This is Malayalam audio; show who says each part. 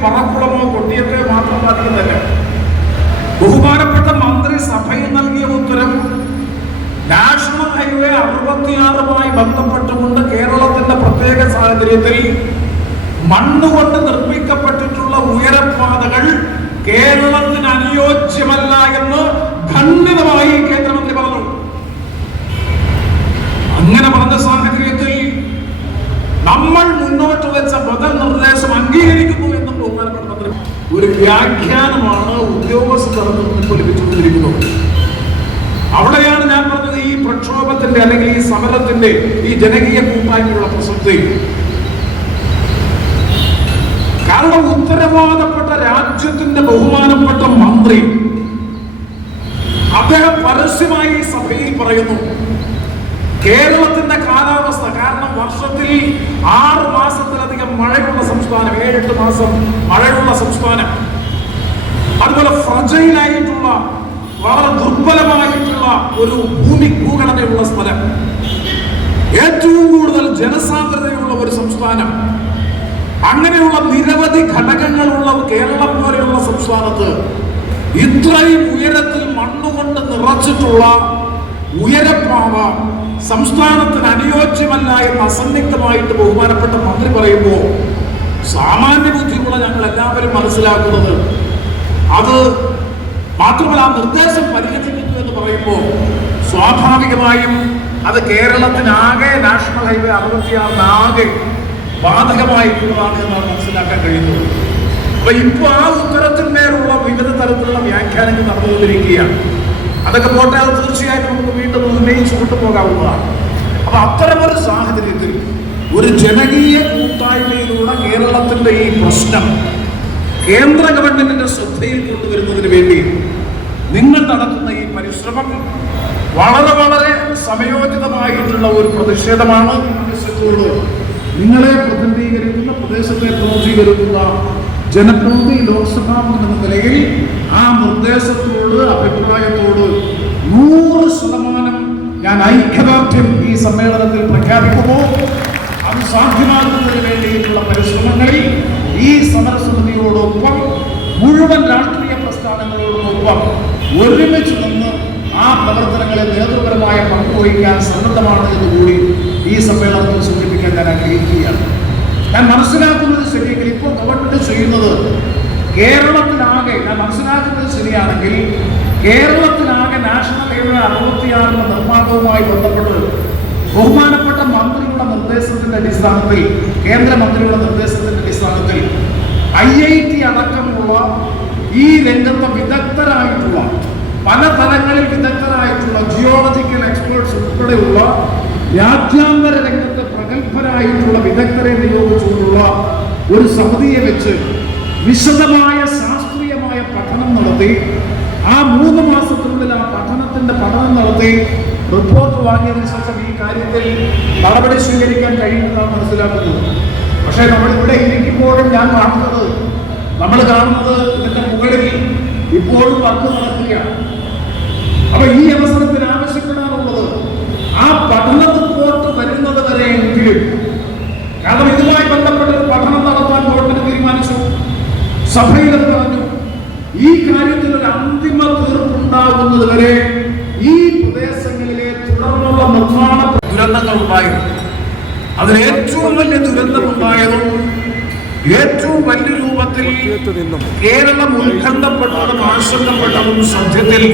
Speaker 1: പറക്കുളമോ കൊട്ടിയൊക്കെ മാത്രം ബാധിക്കുന്നതല്ല ബഹുമാനപ്പെട്ട മന്ത്രി സഭയിൽ നൽകിയ ഉത്തരം നാഷണൽ ഹൈവേ അറുപത്തിയാറുമായി ബന്ധപ്പെട്ടുകൊണ്ട് കേരളത്തിന്റെ പ്രത്യേക സാഹചര്യത്തിൽ മണ്ണുകൊണ്ട് നിർമ്മിക്കപ്പെട്ടിട്ടുള്ള ഉയരപാതകൾ കേരളത്തിന് അനുയോജ്യമല്ല എന്ന് ഖണ്ഡിതമായി കേന്ദ്രമന്ത്രി പറഞ്ഞു. അങ്ങനെ പറഞ്ഞ സാഹചര്യത്തിൽ നമ്മൾ മുന്നോട്ട് വെച്ച ബദൽ നിർദ്ദേശം അംഗീകരിക്കുന്നു എന്നും ഒരു വ്യാഖ്യാനമാണ് ഉദ്യോഗസ്ഥർ ഇപ്പോൾ ലഭിച്ചുകൊണ്ടിരിക്കുന്നത് അവിടെയാണ് ഞാൻ പറഞ്ഞത് ഈ പ്രക്ഷോഭത്തിന്റെ അല്ലെങ്കിൽ ഈ സമരത്തിന്റെ ഈ ജനകീയ കൂട്ടായ്മയുള്ള പ്രസക്തി. കാരണം ഉത്തരവാദപ്പെട്ട രാജ്യത്തിന്റെ ബഹുമാനപ്പെട്ട മന്ത്രി അദ്ദേഹം പരസ്യമായി സഭയിൽ പറയുന്നു. കേരളത്തിന്റെ കാലാവസ്ഥ കാരണം വർഷത്തിൽ ആറ് മാസത്തിലധികം മഴയുള്ള സംസ്ഥാനം ഏഴെട്ട് മാസം മഴയുള്ള സംസ്ഥാനം. അതുപോലെ ഫ്രജയിലായിട്ടുള്ള വളരെ ദുർബലമായിട്ടുള്ള ഒരു ഭൂമി ഭൂഘടനയുള്ള സ്ഥലം. ഏറ്റവും കൂടുതൽ ജനസാന്ദ്രതയുള്ള ഒരു സംസ്ഥാനം. അങ്ങനെയുള്ള നിരവധി ഘടകങ്ങളുള്ള കേരളം പോലെയുള്ള സംസ്ഥാനത്ത് ഇത്രയും ഉയരത്തിൽ മണ്ണുകൊണ്ട് നിറച്ചിട്ടുള്ള ഉയരപ്പാവ സംസ്ഥാനത്തിന് അനുയോജ്യമല്ല എന്ന് അസന്നിഗ്ധമായിട്ട് ബഹുമാനപ്പെട്ട മന്ത്രി പറയുമ്പോൾ സാമാന്യ ബുദ്ധിയുള്ള ഞങ്ങൾ എല്ലാവരും മനസ്സിലാക്കുന്നത് അത് മാത്രമല്ല ആ നിർദ്ദേശം പരിഗണിക്കുന്നു എന്ന് പറയുമ്പോൾ സ്വാഭാവികമായും അത് കേരളത്തിനാകെ നാഷണൽ ഹൈവേ അറുപത്തിയാറിനാകെ ബാധകമായിട്ടുള്ളതാണ് എന്നാണ് മനസ്സിലാക്കാൻ കഴിയുന്നത്. അപ്പൊ ഇപ്പോൾ ആ ഉത്തരത്തിന്മേലുള്ള വിവിധ തരത്തിലുള്ള വ്യാഖ്യാനങ്ങൾ നടന്നുകൊണ്ടിരിക്കുകയാണ്. അതൊക്കെ പോട്ടെ അത് തീർച്ചയായിട്ടും നമുക്ക് വീണ്ടും ഉന്നയിച്ചു കൊണ്ടുപോകാവുന്നതാണ്. അപ്പൊ അത്തരമൊരു സാഹചര്യത്തിൽ ഒരു ജനകീയ കൂട്ടായ്മയിലൂടെ കേരളത്തിന്റെ ഈ പ്രശ്നം കേന്ദ്ര ഗവൺമെന്റിന്റെ ശ്രദ്ധയിൽ കൊണ്ടുവരുന്നതിന് വേണ്ടി നിങ്ങൾ നടത്തുന്ന ഈ പരിശ്രമം വളരെ വളരെ സമയോചിതമായിട്ടുള്ള ഒരു പ്രതിഷേധമാണ് നിങ്ങളെ പ്രതിനിധീകരിക്കുന്ന പ്രദേശത്തെ പ്രതിനിധീകരിക്കുന്ന ജനപ്രതി ലോക്സഭ എന്ന നിലയിൽ അഭിപ്രായത്തോട് നൂറ് ശതമാനം ഞാൻ ഐക്യദാർഢ്യം ഈ സമ്മേളനത്തിൽ പ്രഖ്യാപിക്കുമോ? അത് സാധ്യമാക്കുന്നതിന് വേണ്ടിയിട്ടുള്ള പരിശ്രമങ്ങളിൽ ഈ സമരസമിതിയോടൊപ്പം മുഴുവൻ രാഷ്ട്രീയ പ്രസ്ഥാനങ്ങളോടൊപ്പം ഒരുമിച്ച് നിന്ന് ആ പ്രവർത്തനങ്ങളെ നേതൃപരമായ പങ്കുവഹിക്കാൻ സന്നദ്ധമാണ് എന്ന് കൂടി ഈ സമ്മേളനത്തിൽ സൂചിപ്പിക്കാൻ ഞാൻ ആഗ്രഹിക്കുകയാണ്. ഞാൻ മനസ്സിലാക്കുന്നത് ശരിയെങ്കിൽ ഇപ്പോൾ ഗവൺമെന്റ് ചെയ്യുന്നത് കേരളത്തിലാകെ ഞാൻ മനസ്സിലാക്കുന്നത് ശരിയാണെങ്കിൽ കേരളത്തിലാകെ നാഷണൽ ഹൈവേ അറുപത്തിയാറിന്റെ നിർമ്മാണവുമായി ബന്ധപ്പെട്ട് ബഹുമാനപ്പെട്ട മന്ത്രിയുടെ നിർദ്ദേശത്തിന്റെ അടിസ്ഥാനത്തിൽ കേന്ദ്രമന്ത്രിയുടെ നിർദ്ദേശത്തിന്റെ അടിസ്ഥാനത്തിൽ ഐ ഐ ടി അടക്കമുള്ള ഈ രംഗത്ത് വിദഗ്ധരായിട്ടുള്ള പല തലങ്ങളിൽ വിദഗ്ധരായിട്ടുള്ള ജിയോളജിക്കൽ എക്സ്പേർട്സ് ഉൾപ്പെടെയുള്ള രാജ്യാന്തര രംഗത്ത് പ്രഗത്ഭരായിട്ടുള്ള വിദഗ്ധരെ നിയോഗിച്ചുകൊണ്ടുള്ള ഒരു സമിതിയെ വെച്ച് വിശദമായ ശാസ്ത്രീയമായ പഠനം നടത്തി ആ മൂന്ന് ആ പഠനത്തിന്റെ പഠനം നടത്തി റിപ്പോർട്ട് വാങ്ങിയതിനു ശേഷം ഈ കാര്യത്തിൽ നടപടി സ്വീകരിക്കാൻ കഴിയുമെന്നാണ് മനസ്സിലാക്കുന്നത്. പക്ഷേ നമ്മൾ ഇവിടെ ഇരിക്കുമ്പോഴും ഞാൻ കാണുന്നത് നമ്മൾ കാണുന്നത് ഇതിന്റെ മുകളിൽ ഇപ്പോഴും വർക്ക് നടക്കുകയാണ്. അപ്പൊ ഈ അവസരത്തിൽ ആവശ്യപ്പെടാനുള്ളത് ആ പഠന റിപ്പോർട്ട് വരുന്നത് വരെയെങ്കിലും കാരണം ഇതുമായി ബന്ധപ്പെട്ട് പഠനം നടത്താൻ ഗവൺമെന്റ് തീരുമാനിച്ചു. സഭയിലും പറഞ്ഞു ഈ കാര്യത്തിൽ ഒരു അന്തിമ തീർപ്പുണ്ടാകുന്നത് വരെ ഈ പ്രദേശങ്ങളിലെ തുടർന്നുള്ള നിർമ്മാണ ദുരന്തങ്ങൾ ഉണ്ടായിരുന്നു അതിൽ ഏറ്റവും വലിയ ദുരന്തമുണ്ടായതും ഏറ്റവും വലിയ രൂപത്തിൽ കേരളം ഉത്കണ്ഠപ്പെട്ടതും ആശങ്കപ്പെട്ടതും സത്യത്തിൽ